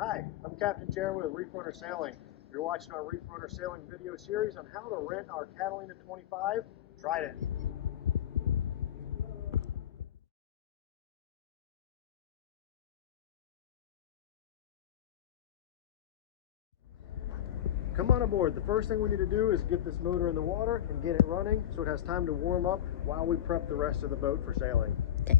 Hi, I'm Captain Jeremy with Reef Runner Sailing. You're watching our Reef Runner Sailing video series on how to rent our Catalina 25 Trident. Come on aboard. The first thing we need to do is get this motor in the water and get it running so it has time to warm up while we prep the rest of the boat for sailing. Okay.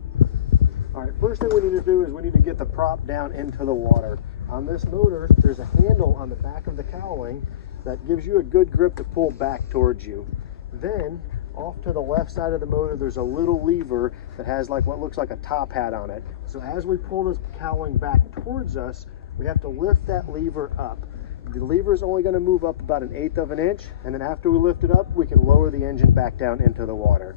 All right, first thing we need to do is we need to get the prop down into the water. On this motor, there's a handle on the back of the cowling that gives you a good grip to pull back towards you. Then, off to the left side of the motor, there's a little lever that has like what looks like a top hat on it. So as we pull this cowling back towards us, we have to lift that lever up. The lever is only going to move up about 1/8 of an inch, and then after we lift it up, we can lower the engine back down into the water.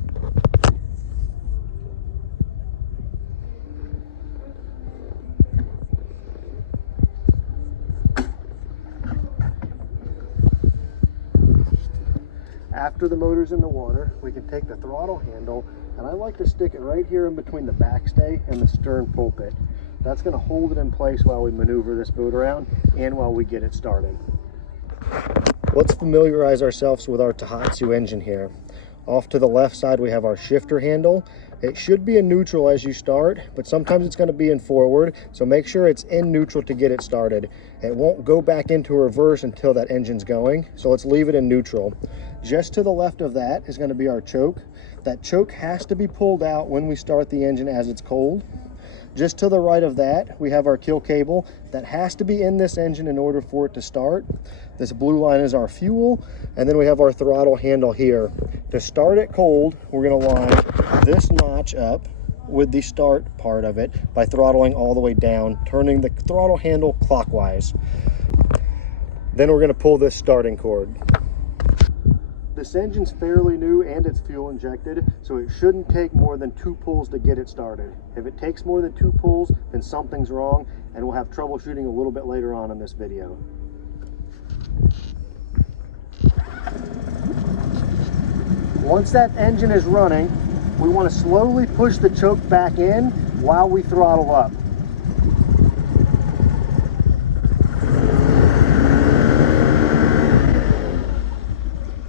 After the motor's in the water, we can take the throttle handle, and I like to stick it right here in between the backstay and the stern pulpit. That's going to hold it in place while we maneuver this boat around and while we get it started. Let's familiarize ourselves with our Tohatsu engine here. Off to the left side, we have our shifter handle. It should be in neutral as you start, but sometimes it's going to be in forward, so make sure it's in neutral to get it started. It won't go back into reverse until that engine's going, so let's leave it in neutral. Just to the left of that is going to be our choke. That choke has to be pulled out when we start the engine as it's cold. Just to the right of that, we have our kill cable that has to be in this engine in order for it to start. This blue line is our fuel, and then we have our throttle handle here. To start it cold, we're going to line this notch up with the start part of it by throttling all the way down, turning the throttle handle clockwise. Then we're going to pull this starting cord. This engine's fairly new and it's fuel injected, so it shouldn't take more than 2 pulls to get it started. If it takes more than 2 pulls, then something's wrong, and we'll have troubleshooting a little bit later on in this video. Once that engine is running, we want to slowly push the choke back in while we throttle up.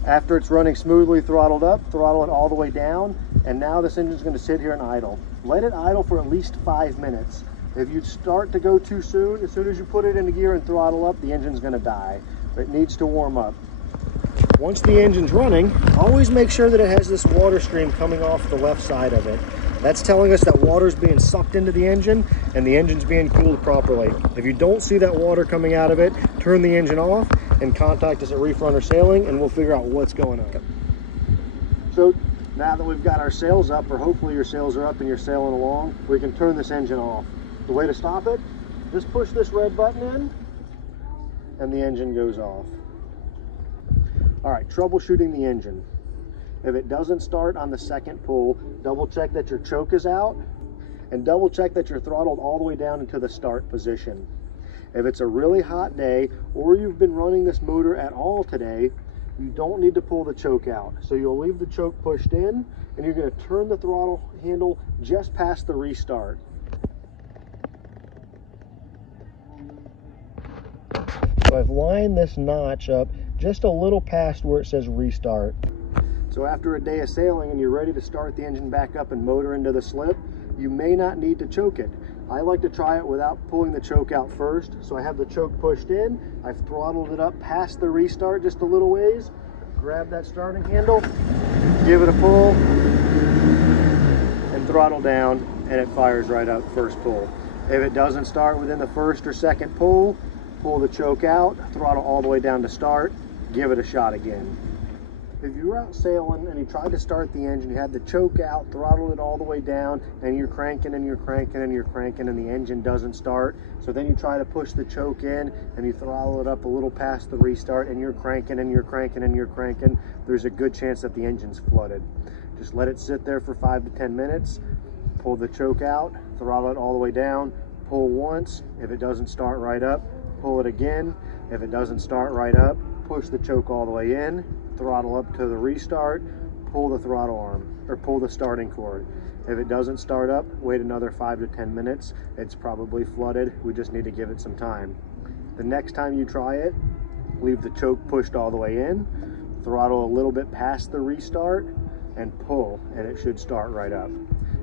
After it's running smoothly throttled up, throttle it all the way down, and now this engine's going to sit here and idle. Let it idle for at least 5 minutes. If you start to go too soon, as soon as you put it into gear and throttle up, the engine's going to die. It needs to warm up. Once the engine's running, always make sure that it has this water stream coming off the left side of it. That's telling us that water's being sucked into the engine and the engine's being cooled properly. If you don't see that water coming out of it, turn the engine off and contact us at Reef Runner Sailing and we'll figure out what's going on. So now that we've got our sails up, or hopefully your sails are up and you're sailing along, we can turn this engine off. The way to stop it, just push this red button in and the engine goes off. All right, troubleshooting the engine. If it doesn't start on the second pull, double check that your choke is out and double check that you're throttled all the way down into the start position. If it's a really hot day or you've been running this motor at all today, you don't need to pull the choke out. So you'll leave the choke pushed in and you're going to turn the throttle handle just past the restart. So I've lined this notch up just a little past where it says restart. So after a day of sailing and you're ready to start the engine back up and motor into the slip, you may not need to choke it. I like to try it without pulling the choke out first. So I have the choke pushed in, I've throttled it up past the restart just a little ways, grab that starting handle, give it a pull, and throttle down, and it fires right up first pull. If it doesn't start within the first or second pull, pull the choke out, throttle all the way down to start, give it a shot again. If you were out sailing and you tried to start the engine, you had the choke out, throttled it all the way down, and you're cranking and you're cranking and you're cranking and the engine doesn't start, so then you try to push the choke in and you throttle it up a little past the restart and you're cranking and you're cranking and you're cranking, there's a good chance that the engine's flooded. Just let it sit there for 5 to 10 minutes, pull the choke out, throttle it all the way down, pull once. If it doesn't start right up, pull it again. If it doesn't start right up, push the choke all the way in, throttle up to the restart, pull the throttle arm, or pull the starting cord. If it doesn't start up, wait another 5 to 10 minutes. It's probably flooded. We just need to give it some time. The next time you try it, leave the choke pushed all the way in, throttle a little bit past the restart, and pull, and it should start right up.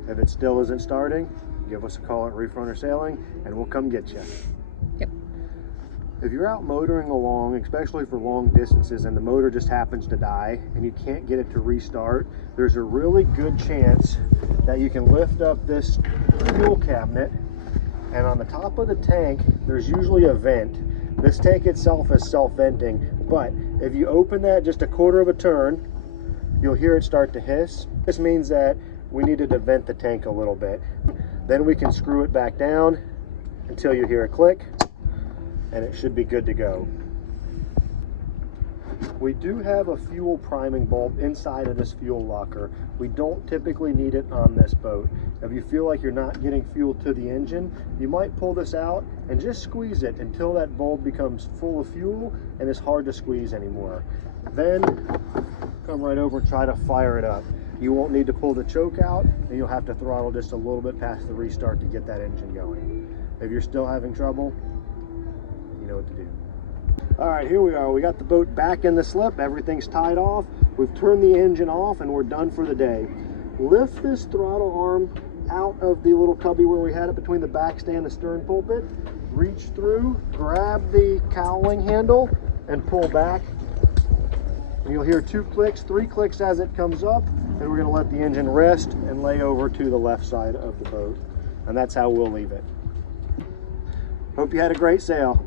If it still isn't starting, give us a call at Reef Runner Sailing and we'll come get you. Yep. If you're out motoring along, especially for long distances, and the motor just happens to die and you can't get it to restart, there's a really good chance that you can lift up this fuel cabinet, and on the top of the tank there's usually a vent. This tank itself is self-venting, but if you open that just a quarter of a turn, you'll hear it start to hiss. This means that we needed to vent the tank a little bit. Then we can screw it back down until you hear a click, and it should be good to go. We do have a fuel priming bulb inside of this fuel locker. We don't typically need it on this boat. If you feel like you're not getting fuel to the engine, you might pull this out and just squeeze it until that bulb becomes full of fuel and is hard to squeeze anymore. Then come right over and try to fire it up. You won't need to pull the choke out, and you'll have to throttle just a little bit past the restart to get that engine going. If you're still having trouble, you know what to do. All right, here we are. We got the boat back in the slip. Everything's tied off. We've turned the engine off and we're done for the day. Lift this throttle arm out of the little cubby where we had it between the backstay and the stern pulpit. Reach through, grab the cowling handle and pull back. And you'll hear 2 clicks, 3 clicks as it comes up, and we're going to let the engine rest and lay over to the left side of the boat. And that's how we'll leave it. Hope you had a great sail.